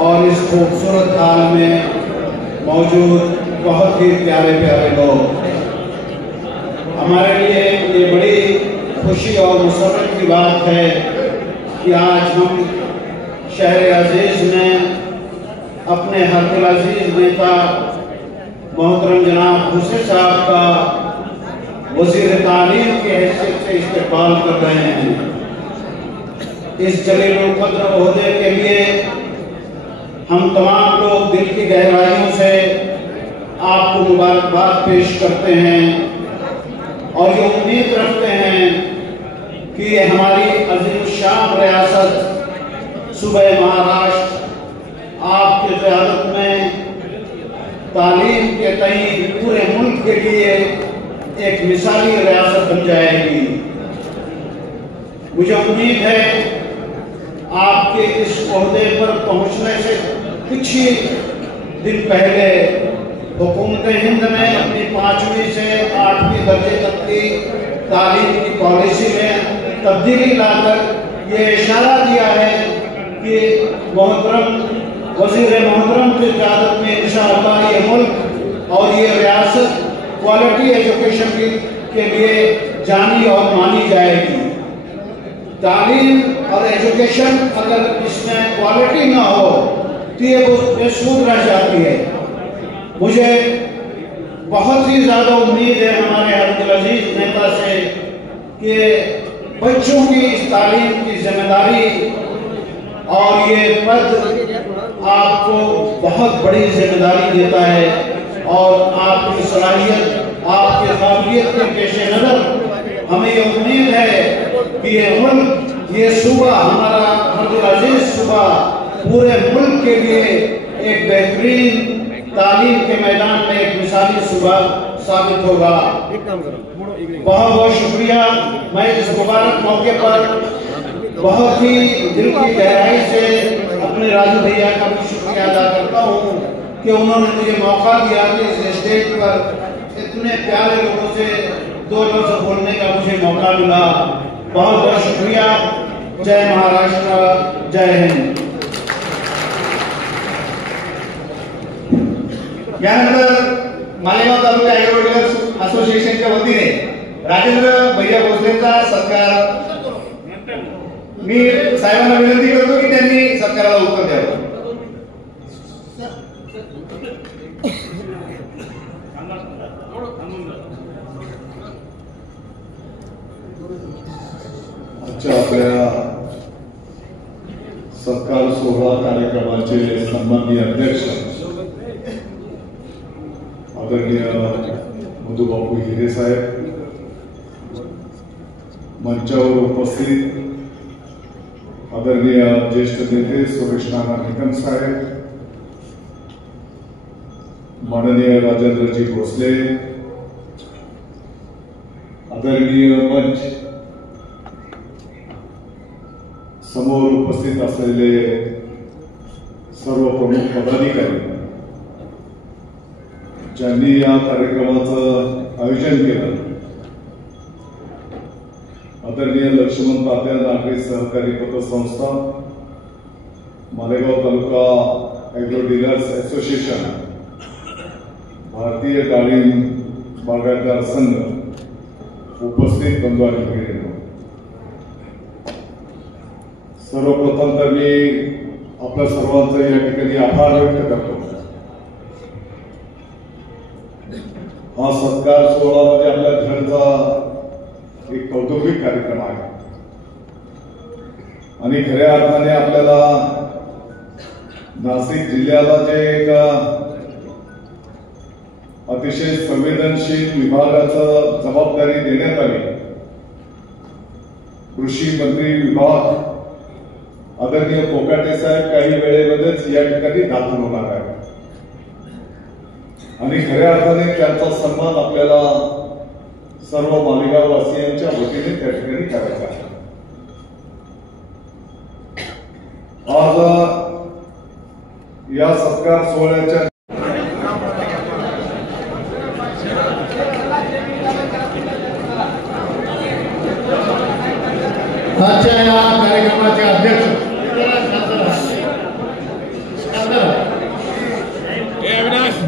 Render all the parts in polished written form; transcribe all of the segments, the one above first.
और इस खूबसूरत हाल में मौजूद बहुत ही प्यारे प्यारे लोग, हमारे लिए ये बड़ी खुशी और मुसर्रत की बात है कि आज हम शहर अजीज में अपने हर दिल अजीज नेता मोहतरम जनाब हुसैन साहब का वज़ीर तालीम की हैसियत से इस्तेमाल कर रहे हैं। इस जलीलुल क़द्र ओहदे के लिए हम तमाम लोग दिल की गहराइयों से आपको मुबारकबाद पेश करते हैं और ये उम्मीद रखते हैं कि ये हमारी अज़ीम-उश-शान रियासत सूबे महाराष्ट्र आपकी क़यादत में तालीम के तई पूरे मुल्क के लिए एक मिसाली रियासत बन जाएगी। मुझे उम्मीद है आपके इस ओहदे पर पहुंचने से कुछ ही दिन पहले हुकूमत हिंद ने अपनी 5वीं से 8वीं दर्जे तक की तालीम की पॉलिसी में तब्दीली लाकर ये इशारा दिया है कि मोहतरम वज़ीर मोहतरम की क़यादत में इंशाअल्लाह ये मुल्क और ये रियासत क्वालिटी एजुकेशन के लिए जानी और मानी जाएगी। तालीम और एजुकेशन अगर इसमें क्वालिटी ना हो तो ये बेसूद रह जाती है। मुझे बहुत ही ज़्यादा उम्मीद है हमारे अब्दुल अजीज नेता से कि बच्चों की इस तालीम की जिम्मेदारी और ये पद आपको बहुत बड़ी जिम्मेदारी देता है और आपकी सलाहियत आपकी काबिलियत के पेश नज़र हमें ये उम्मीद है कि ये मुल्क ये सूबा हमारा अब्दुल अजीज सूबा पूरे मुल्क के लिए एक बेहतरीन तालीम के मैदान में एक मिसाली सूबा साबित होगा। बहुत बहुत शुक्रिया। मैं इस मुबारक मौके पर बहुत ही दिल की गहराई से अपने राजू भैया का भी शुक्रिया अदा करता हूँ कि उन्होंने मुझे मौका दिया कि इस स्टेज पर इतने प्यारे लोगों से 2 लफ्ज़ बोलने का मुझे मौका मिला। बहुत बहुत शुक्रिया। जय महाराष्ट्र, जय हिंद। यानंतर मालेगाव तालुका ॲग्रो डीलर्स असोसिएशनच्या वतीने राजेंद्र भैया भोसलेंचा सत्कार मी साहेबांना विनंती करतो की त्यांनी सत्काराला उत्तर द्यावं। आजच्या आपल्या सत्कार सोहळा कार्यक्रमाचे सन्माननीय अध्यक्ष आदरणीय मधुबापू हिरे साहेब, मंचावर उपस्थित आदरणीय ज्येष्ठ नेते सुरेश नाना निकम साहेब, माननीय राजेंद्रजी भोसले, आदरणीय मंच, समोर उपस्थित असलेले सर्व प्रमुख पदाधिकारी ज्यांनी या कार्यक्रमाचं आयोजन केलं, आदरणीय लक्ष्मण तात्या नागरी सहकारी पतसंस्था, मालेगाव तालुका ॲग्रो डीलर्स असोसिएशन, भारतीय डाळिंब बागायतदार संघ, उपस्थित बंधू आणि भगिनींनो, सर्वप्रथम तर मी आपल्या सर्वांचा या ठिकाणी आभार व्यक्त करतो। हा सत्कार सोहळा म्हणजे आपल्या घरचा एक कौटुंबिक कार्यक्रम आहे आणि खऱ्या अर्थाने आपल्याला नाशिक जिल्ह्याला जे एक अतिशय संवेदनशील विभागाचं जबाबदारी देण्यात आली, कृषी मंत्री विभाग आदरणीय कोकाटे साहेब काही वेळेमध्येच या ठिकाणी दाखल होणार आहे आणि खऱ्या अर्थाने त्यांचा सन्मान आपल्याला सर्व मालेगाव वासियांच्या वतीने त्या ठिकाणी करायचा आहे। आज या सत्कार सोहळ्याच्या आजच्या या कार्यक्रमाचे अध्यक्ष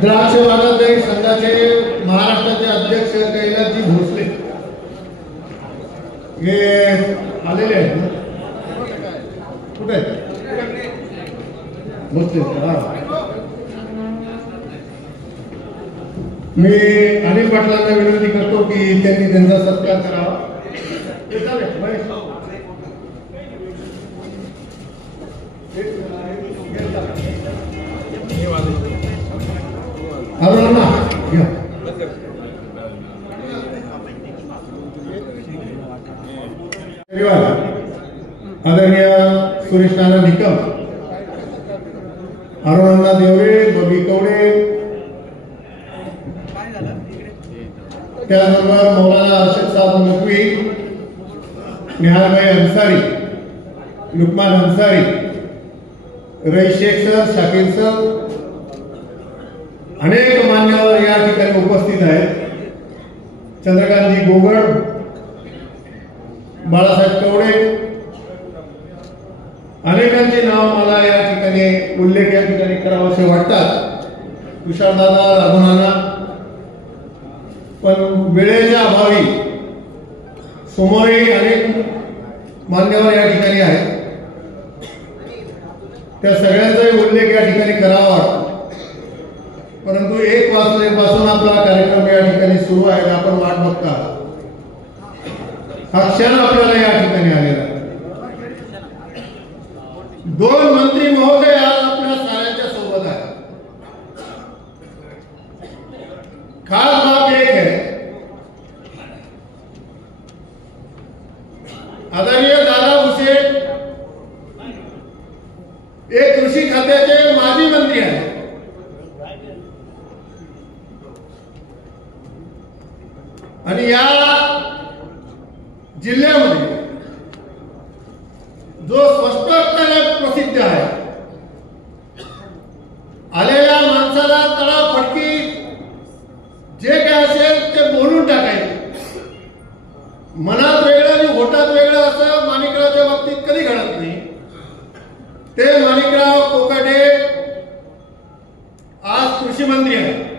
द्राक्ष बागायतदारी संघाचे महाराष्ट्राचे अध्यक्ष कैलासजी भोसले हे आलेले आहेत ना? कुठे भोसले? मी अनिल पाटलांना विनंती करतो की त्यांनी त्यांचा सत्कार करावा. आदरणीय सुरेश नाना निकम, अरुणा देवरे, बबी कवडे, त्याचबरोबर मौलाना अर्शद साहब नकवी, निहालभाई अन्सारी, लुकमान अन्सारी, रईस शेख सर, शाकीर सर, अनेक मान्यवर या ठिकाणी उपस्थित आहेत. चंद्रकांतजी गोगड, बाळासाहेब कवडे, अनेकांचे नाव मला या ठिकाणी उल्लेख या ठिकाणी करावासे वाटतात. तुषारदादा, राघुनाना, पण वेळेच्या अभावी समोरही अनेक मान्यवर या ठिकाणी आहेत. त्या सगळ्यांचाही उल्लेख या ठिकाणी करावा वाटतो. परंतु 1 वाजल्यापासून आपला कार्यक्रम या ठिकाणी सुरू आहे. आपण वाट बघता हा क्षण आपल्याला या ठिकाणी आलेला आहे. 2 मंत्री महोदय आज आपल्या साऱ्यांच्या सोबत आहेत. खास बाब एक है, आदरणीय दादा भुसे एक कृषी खात्याचे माजी मंत्री आहेत. आणि या जिल्ह्यामध्ये जो स्पष्टपणे प्रसिद्ध आहे, आलेल्या माणसाला तळाफडकी जे काय असेल ते बोलून टाकायचे. मनात वेगळं आणि होटात वेगळं असं माणिकरावच्या बाबतीत कधी घडत नाही. ते माणिकराव कोकाटे आज कृषी मंत्री आहेत.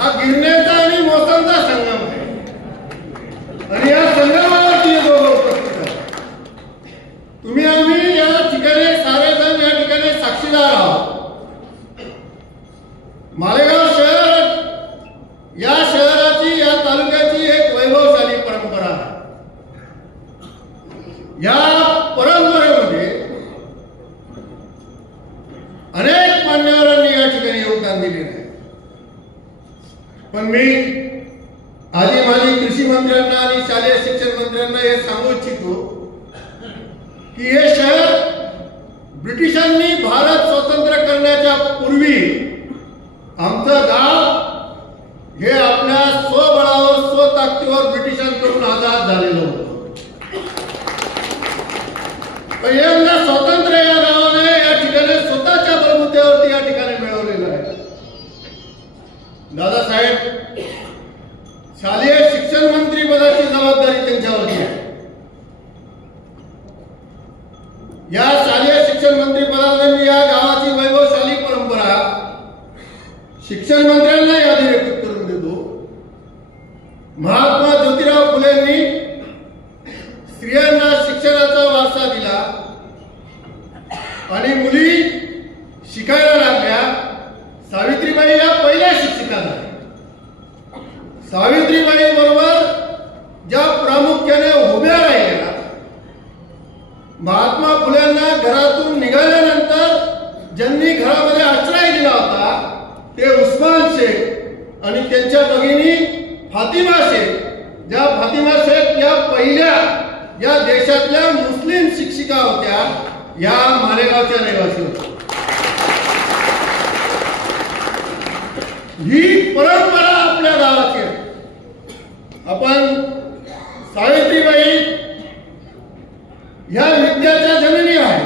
हा गिरण्याचा आणि मोसमचा संगम आहे आणि या संगमावरती हे दोघं उपस्थित आहेत. तुम्ही आम्ही या ठिकाणी सारेजण या ठिकाणी साक्षीदार आहोत. मालेगाव शहर या शहराची, या तालुक्याची एक वैभवशाली परंपरा आहे. या परंपरेमध्ये अनेक मान्यवरांनी या ठिकाणी योगदान दिलेलं आहे. पण मी आधी माझी कृषी मंत्र्यांना आणि शालेय शिक्षण मंत्र्यांना हे सांगू इच्छितो की हे शहर ब्रिटिशांनी भारत स्वतंत्र करण्याच्या पूर्वी आमचं गाव हे आपल्या स्वबळावर, स्वताकदीवर ब्रिटिशांकडून आजाद झालेलं होतं. पहिल्यांदा स्वातंत्र्य या गावाने या ठिकाणी स्वतःच्या बलबुद्ध्यावरती या ठिकाणी मिळवलेलं आहे. दादासाहेब शालेय शिक्षण मंत्री पदाची जबाबदारी त्यांच्यावरती आहे. या शालेय शिक्षण मंत्री पदाने या गावाची वैभवशाली परंपरा शिक्षण मंत्र्यांना यादी करून देतो. महात्मा ज्योतिराव फुलेंनी स्त्रियांना शिक्षणाचा वारसा दिला आणि मुली शिकायला लागल्या. सावित्रीबाई या पहिल्या शिक्षिका झाल्या. सावित्रीबाई बरोबर ज्या प्रामुख्याने उभ्या राहिलेल्या, महात्मा फुलेंना घरातून निघाल्यानंतर ज्यांनी घरामध्ये आश्रय दिला होता ते उस्मान शेख आणि त्यांच्या भगिनी फातिमा शेख. ज्या फातिमा शेख या पहिल्या या देशातल्या मुस्लिम शिक्षिका होत्या, या मालेगावच्या रहिवासी होत्या. ही परंपरा आपल्या गावाची आहे. आपण सावित्रीबाई ह्या विद्याच्या जननी आहे,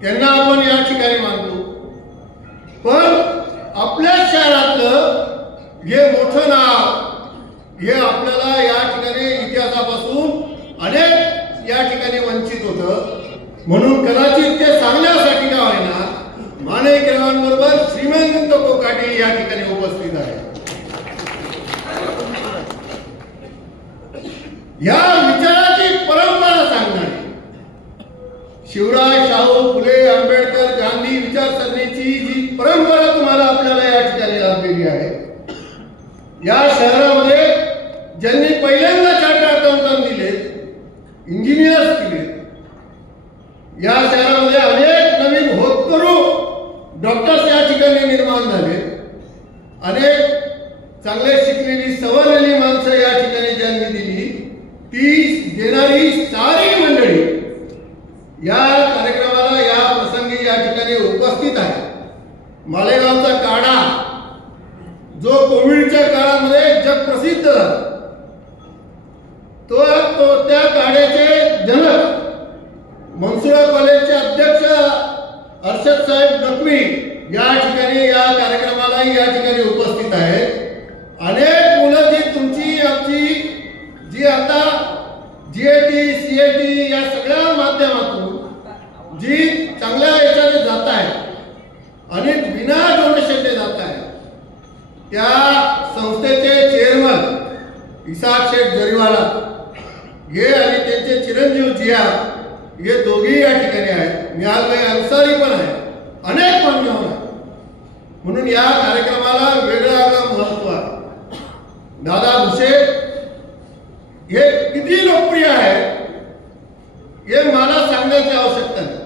त्यांना आपण या ठिकाणी मानतो. पण आपल्या शहरातलं हे मोठं नाव हे आपल्याला या ठिकाणी इतिहासापासून अनेक या ठिकाणी वंचित होतं. म्हणून कदाचित साहेबांबरोबर श्रीमंत कोकाटे या ठिकाणी उपस्थित आहे. या विचाराची परंपरा सांगणारी शिवराय, शाहू फुले, आंबेडकर, गांधी विचारसरणीची जी परंपरा तुम्हाला आपल्याला या ठिकाणी लाभलेली आहे, या शहरामध्ये ज्यांनी पहिल्यांदा चार्टर्ड अकाउंटंट दिले, इंजिनियर्स दिले, या शहरामध्ये अनेक नवीन होतकरू डॉक्टर्स या ठिकाणी निर्माण झाले, अनेक चांगले शिकलेली सवरलेली माणसं या ठिकाणी ज्यांनी दिली, ती देणारी सारी मंडळी या कार्यक्रमाला या प्रसंगी या ठिकाणी उपस्थित आहे. मालेगावचा काढा जो कोविडच्या काळामध्ये जगप्रसिद्ध झाला, तो त्या काढ्याचे जनक मनसुरा कॉलेजचे अध्यक्ष अर्षद साहेब नकवी या ठिकाणी या कार्यक्रमाला या ठिकाणी उपस्थित आहे. अनेक मुलं जी तुमची आमची जी आता GAT, CAT या सगळ्या माध्यमातून जी चांगल्या याच्याने जात आहे आणि विना डोनेशनने जात आहे, त्या संस्थेचे चेअरमन इसाक शेख जरीवाला हे आणि त्यांचे चिरंजीव जिया हे दोघेही या ठिकाणी आहेत. निहालभाई अन्सारी पण आहे, अनेक मान्यवर आहेत. म्हणून या कार्यक्रमाला वेगळं महत्व आहे. दादा भुसे हे किती लोकप्रिय आहे हे मला सांगण्याची आवश्यकता नाही.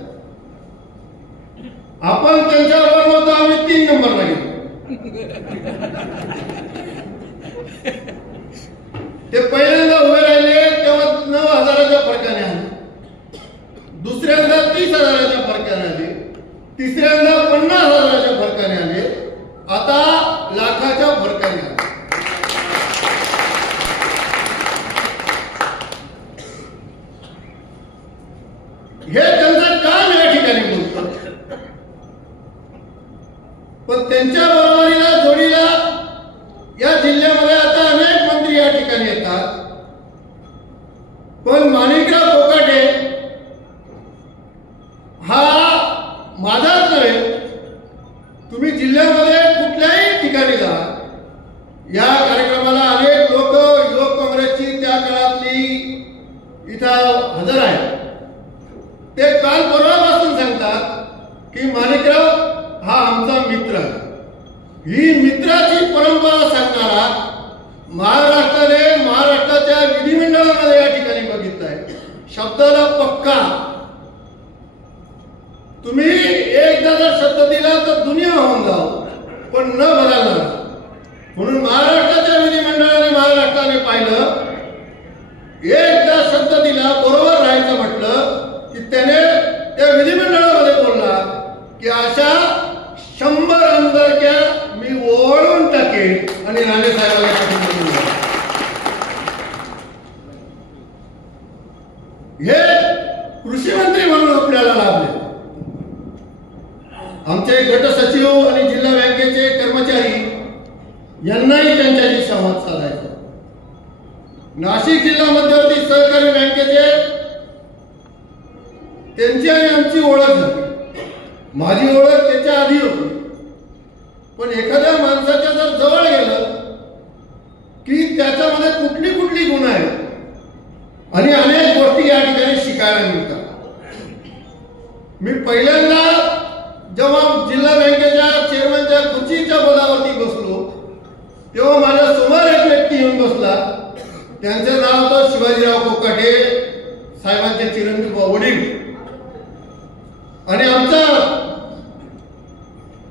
आपण त्यांच्याबरोबर होतो, आम्ही 3 नंबरला गेलो. ते पहिल्यांदा उभे राहिले तेव्हा 9,000च्या फरकाने आले, दुसऱ्यांदा 30,000च्या फरकाने आले, तिसऱ्यांदा 50,000च्या फरकाने आले, आता लाखाच्या फरकाने आले. हे त्यांचं काम या ठिकाणी बोलतं. पण त्यांच्या बरोबरीला जोडीला या जिल्ह्यामध्ये आता अनेक मंत्री या ठिकाणी येतात. पण माणिकराव कोकाटे हा माझाच नव्हे, तुम्ही जिल्ह्यामध्ये कुठल्याही ठिकाणी जा, या कार्यक्रमाला अनेक लोक युवक काँग्रेसची त्या काळातली इथं हजर आहेत. ते काल परवापासून सांगतात की माणिकराव हा आमचा मित्र आहे. ही मित्राची परंपरा सांगणारा महाराष्ट्राच्या विधिमंडळामध्ये या ठिकाणी बघितलाय. शब्दाला पक्का. तुम्ही एकदा जर शब्द दिला तर दुनिया होऊन जाऊ, पण न बदलणार. म्हणून महाराष्ट्राच्या विधिमंडळाने महाराष्ट्राने पाहिलं, एकदा शब्द दिला, बरोबर राहायचं म्हटलं की त्याने त्या विधिमंडळामध्ये बोलला की अशा 100 आमदारक्या मी ओळून टाकेन आणि राणे साहेबांना पाठिंबा दिला. हे कृषी मंत्री म्हणून आपल्याला लाभले. आमचे गट सचिव आणि जिल्हा बँकेचे कर्मचारी यांनाही त्यांच्याशी संवाद साधायचा. नाशिक जिल्हा मध्यवर्ती सहकारी बँकेचे त्यांची आणि आमची ओळख झाली. माझी ओळख त्याच्या आधी होती. पण एखाद्या माणसाच्या जर जवळ गेलं की त्याच्यामध्ये कुठली कुठली गुण आहेत आणि अनेक गोष्टी या ठिकाणी शिकायला मिळतात. मी पहिल्यांदा जेव्हा जिल्हा बँकेच्या चेअरमनच्या खुर्चीच्या पदावरती बसलो तेव्हा माझ्या समोर एक व्यक्ती येऊन बसला. त्यांचं नाव होतं शिवाजीराव कोकाटे, साहेबांचे चिरंजीव वडील. आणि आमचा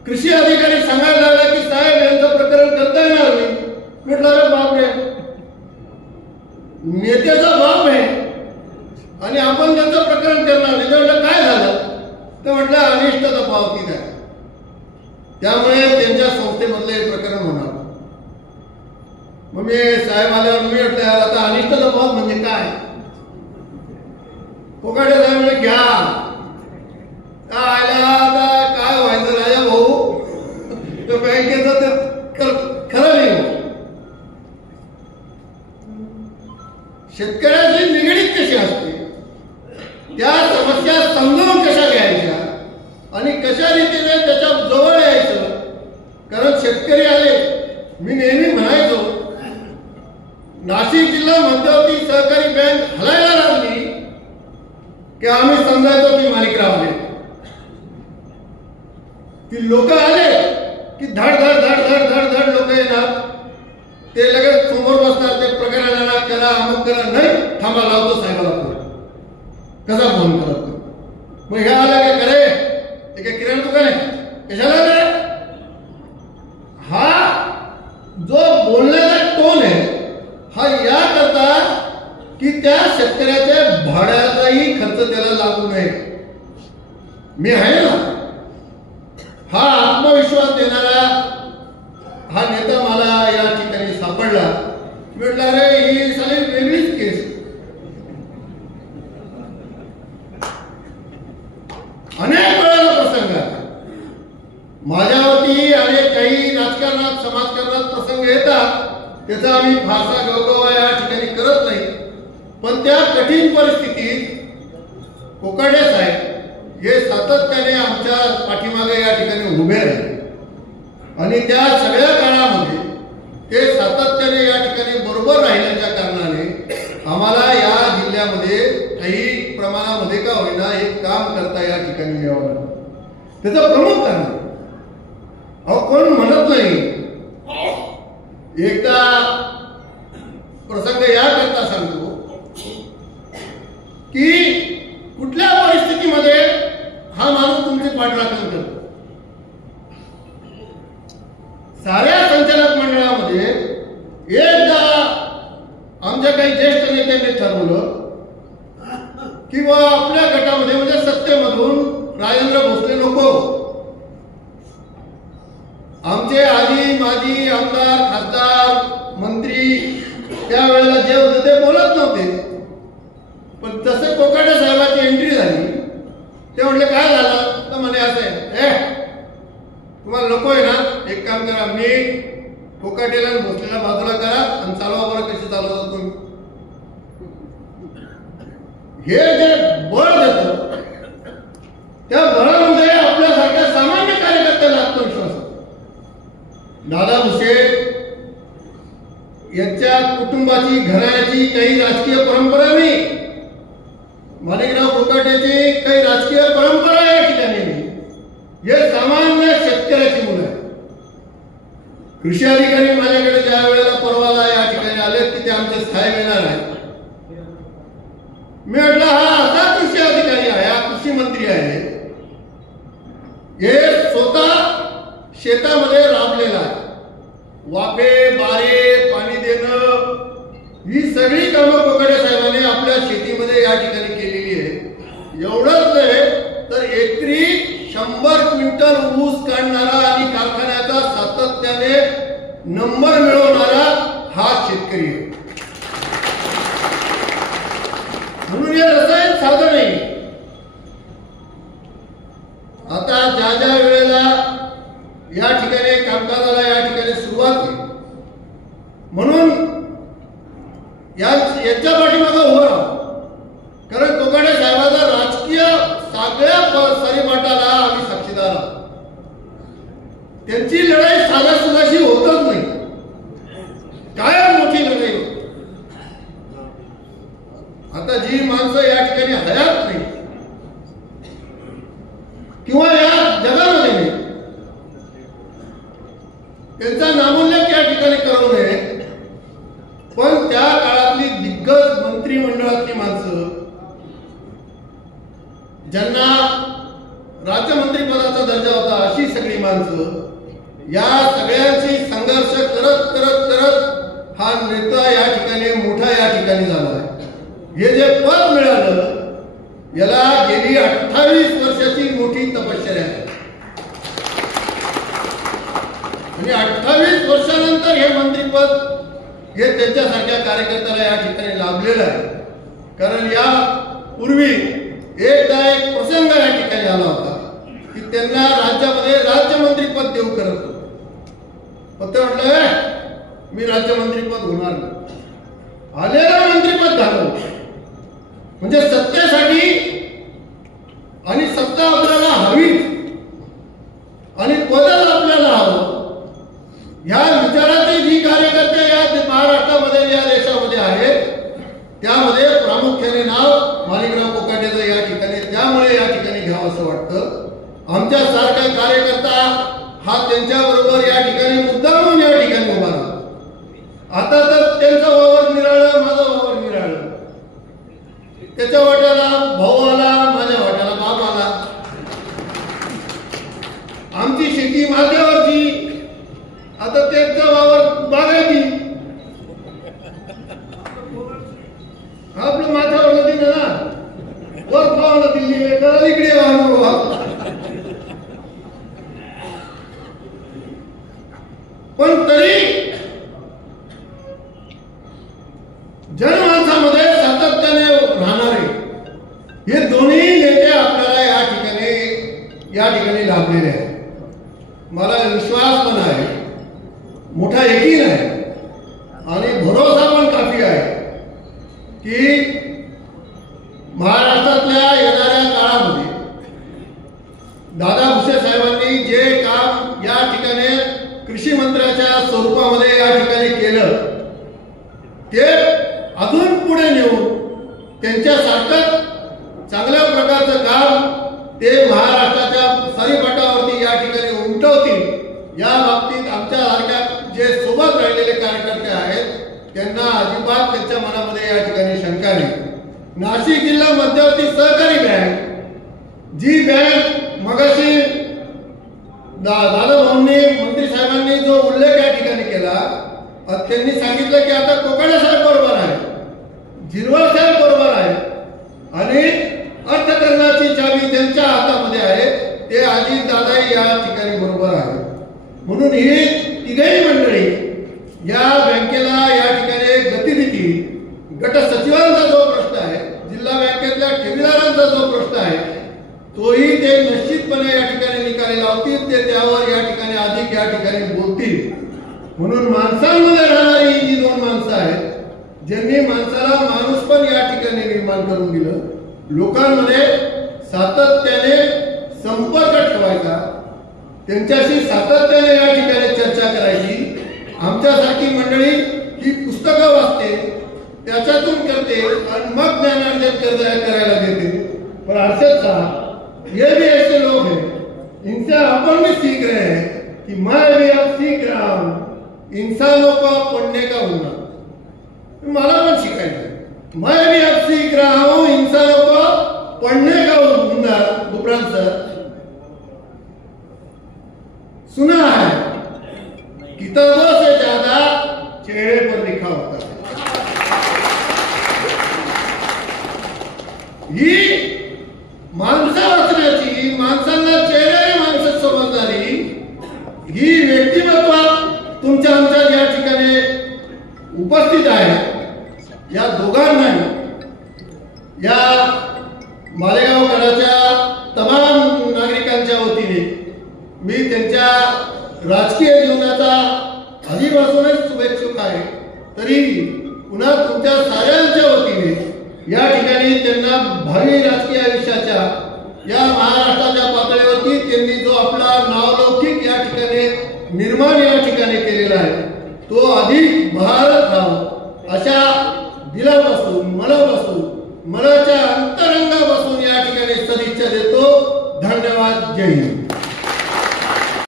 कृषी अधिकारी सांगायला लागला की साहेब यांचं प्रकरण करता येणार नाही. म्हटलं अरे बापरे, नेत्याचा बाप आहे आणि आपण त्यांचं प्रकरण करणार नाही. म्हटलं काय झालं तर म्हटलं अनिष्टता पावती द्या, त्यामुळे त्यांच्या संस्थेमधलं हे प्रकरण होणार. मग मी साहेब आल्यावर मी म्हटलं आता अनिष्टता पावत म्हणजे काय. कोकाटे साहेब म्हणजे घ्या काय व्हायचं राजा भाऊ, तो बँकेचं ते खरं नाही. शेतकऱ्याची निगडीत कशी असते, त्या समस्या समजावून कशा घ्यायच्या आणि कशा रीतीने त्याच्या जवळ यायचं शेतकरी आले, मी नेहमी म्हणायचो नाशिक जिल्हा मध्यवर्ती सहकारी बँक हलायला लागली की आम्ही समजायचो की माणिकराव आले. ती लोक आले की धड धड धड धड धड धड लोक येणार, ते लगेच समोर बसणार, ते प्रकरणाला करा अमुक करा, नाही थांबा लावतो साहेबाला फोन. कसा फोन करत मग हे आलं काय करे, ते काय किराणा दुकान आहे कशाला करे. हा जो बोलण्याचा टोन आहे हा याकरता की त्या शेतकऱ्याच्या भाड्याचाही खर्च त्याला लागू नये. मी आहे ना, हा आत्मविश्वास देणारा हा नेता मला या ठिकाणी सापडला. म्हटलं अरे ही सारी वेगळीच केस. अनेक वेळेला प्रसंग माझ्यावरती अनेक काही राजकारणात समाजकारणात प्रसंग येतात, त्याचा आम्ही फारसा गौरव या ठिकाणी करत नाही. पण त्या कठीण परिस्थितीत कोकाटे साहेब हे सातत्याने आमच्या पाठीमागे या ठिकाणी उभे राहिले आणि त्या सगळ्या काळामध्ये ते सातत्याने या ठिकाणी बरोबर राहिल्याच्या कारणाने आम्हाला या जिल्ह्यामध्ये काही प्रमाणामध्ये का होईना एक काम करता या ठिकाणी यावं. त्याचं प्रमुख कारण कोण म्हणत नाही. एकदा प्रसंग या करता सांगतो की कुठल्या परिस्थितीमध्ये हा माणूस तुमची पाठराखण करतो. साऱ्या संचालक मंडळामध्ये एकदा आमच्या काही ज्येष्ठ नेत्यांनी ठरवलं की बा आपल्या गटामध्ये म्हणजे सत्तेमधून राजेंद्र भोसले नको. आमचे आधी माजी आमदार खासदार मंत्री त्यावेळेला जे होते ते बोलत नव्हते. पण जसे कोकाटे साहेबांची एंट्री झाली ते म्हटले काय झालं तर म्हणे असं आहे, तुम्हाला नको आहे ना, एक काम करा, मी कोकाटेला भोसलेला बाजूला करा आणि चालवा बरं कशी चालवतात तुम्ही. हे जे बळ देतं त्या बळामध्ये आपल्यासारख्या सामान्य कार्यकर्त्याला आत्मविश्वास. दादा भुसे यांच्या कुटुंबाची घराण्याची काही राजकीय परंपरा नाही, माणिकराव कोकाटेची काही राजकीय परंपरा या ठिकाणी नाही. हे सामान्य शेतकऱ्याची मुलं आहे. कृषी अधिकारी माझ्याकडे ज्या वेळेला परवाला या ठिकाणी आले की ते आमचे साहेब येणार आहेत. मी म्हटलं हा असा कृषी अधिकारी आहे, हा कृषी मंत्री आहे, हे स्वतः शेतामध्ये राबलेला आहे. वाफे बारे पाणी देणं ही सगळी कामं कोकाटे साहेबांनी आपल्या शेतीमध्ये या ठिकाणी केलेली आहे. एवढंच नाही तर एकरी 100 क्विंटल ऊस काढणारा आणि कारखान्याचा सातत्याने नंबर मिळवणारा हा शेतकरी आहे. म्हणून हे रसायन साधन नाही. आता ज्या ज्या वेळेला या ठिकाणी कामकाजाला या ठिकाणी सुरुवात होईल म्हणून याच्या पाठीमागे उभं राहू. कारण कोकाटे साहेबांचा राजकीय सगळ्या परिपाठाला आम्ही साक्षीदार आहोत. त्यांची लढाई साध्या सुधाशी होतच नाही, कायम मोठी लढाई होती. आता जी माणसं या ठिकाणी हयात नाही किंवा या जगामध्ये नाही त्यांचा नामोल्लेख या ठिकाणी करू नये. पण त्या काळातली दिग्गज मंत्रिमंडळातली माणसं ज्यांना राज्यमंत्रीपदाचा दर्जा होता अशी सगळी माणसं या सगळ्यांशी संघर्ष करत करत करत हा नेता या ठिकाणी मोठा या ठिकाणी झाला आहे. हे जे पद मिळालं याला गेली 28 वर्षाची मोठी तपश्चर्या आहे आणि 28 वर्षानंतर हे मंत्रीपद हे त्यांच्यासारख्या कार्यकर्त्याला या ठिकाणी लाभलेलं आहे. कारण या पूर्वी एकदा एक प्रसंग या ठिकाणी आला होता की त्यांना राज्यामध्ये राज्यमंत्रीपद देऊ करत होते. पण ते म्हटलं मी राज्यमंत्रीपद होणार नाही. आलेलं मंत्रीपद झालं म्हणजे सत्तेसाठी आणि सत्ता आपल्याला हवी आणि पदच आपल्याला हवं प्रामुख्याने नाव माणिकराव कोकाटेचं या ठिकाणी, त्यामुळे या ठिकाणी घ्यावं असं वाटतं। आमच्या सारखा कार्यकर्ता हा त्यांच्या बरोबर या ठिकाणी मुद्दामून या ठिकाणी उभा राहतो। आता तर त्यांचा वावर निराळं, माझा वावर निराळं, त्याच्या वाट्याला भाऊ आला, माझ्या वाट्याला बाप आला। आमची शेती माझ्यावरची, आता त्यांचा वावर बागायती, आपलं माथ्यावर नदी ना, वर पावलं दिल्ली वेगळं, इकडे वाहन। पण तरी जनमानसामध्ये सातत्याने राहणारे हे दोन्ही नेते आपल्याला या ठिकाणी लाभलेले आहेत। मला विश्वास पण आहे, मोठा यकीन आहे आणि भरोसा पण काफी आहे की महाराष्ट्रातल्या येणाऱ्या काळामध्ये दादा भुसे साहेबांनी जे काम या ठिकाणी कृषी मंत्र्याच्या स्वरूपामध्ये या ठिकाणी केलं ते अजून पुढे नेऊन त्यांच्यासारखं चांगल्या प्रकारचं काम ते महाराष्ट्राच्या सरीपाटावरती या ठिकाणी उमटवतील। या बाबतीत आमच्या सारख्या जे सोबत राहिलेले कार्यकर्ते आहेत त्यांना अजिबात त्यांच्या मनामध्ये या ठिकाणी शंका नाही। नाशिक जिल्हा मध्यवर्ती सहकारी बँक, जी बँक मगाशी दादा भाऊंनी मंत्री साहेबांनी जो उल्लेख या ठिकाणी केला, त्यांनी सांगितलं की आता कोकाटे साहेब बरोबर आहे, झिरवळ साहेब बरोबर आहे आणि अर्थकारणाची चावी त्यांच्या हातामध्ये आहे, ते अजित दादाही या ठिकाणी बरोबर आहे। म्हणून ही तिघही मंडळी या बँकेला या ठिकाणी गती देतील। गट सचिवांचा जो प्रश्न आहे, जिल्हा बँकेतल्या ठेवीदारांचा जो प्रश्न आहे, तोही ते निश्चितपणे या ठिकाणी निकाली लावतील, ते त्यावर या ठिकाणी अधिक या ठिकाणी बोलतील। म्हणून माणसांमध्ये राहणारी जी दोन माणसं आहेत, ज्यांनी माणसाला माणूस पण या ठिकाणी निर्माण करून दिलं, लोकांमध्ये सातत्याने संपर्क ठेवायचा, त्यांच्याशी सातत्याने या ठिकाणी चर्चा करायची। आमच्यासारखी मंडळी ही पुस्तकं वाचते, त्याच्यातून करते आणि मग ज्ञानार्जन करायला देते। पर अर्षद साहब ये भी ऐसे लोग हैं, इनसे अपन भी सीख रहे हैं कि मैं भी अब सीख रहा हूँ इंसानों को पढ़ने का हुनर। मला पण शिकायचं, मैं भी अब सीख रहा हूँ इंसानों को पढ़ने का हुनर। गुबरान सर, सुना है किताबों से ज्यादा चेहरे पर लिखा होता है। ही माणसं वाचण्याची, माणसांना चेहऱ्याने माणसं समजणारी ही व्यक्तिमत्व तुमच्या आमच्या या ठिकाणी उपस्थित आहे। या दोघांना या मालेगावकरांच्या तमाम नागरिकांच्या वतीने मी त्यांच्या राजकीय जीवनाचा आधीपासूनच शुभेच्छुक आहे। तरी पुन्हा तुमच्या साऱ्यांच्या वतीने या ठिकाणी त्यांना भावी राजकीय आयुष्याच्या या महाराष्ट्राच्या पातळीवरती त्यांनी जो आपला नावलौकिक या ठिकाणी निर्माण या ठिकाणी केलेला आहे, तो अधिक बहारत राहावा अशा दिलापासून, मनाच्या अंतरंगापासून या ठिकाणी सदिच्छा देतो। धन्यवाद। जय हिंद।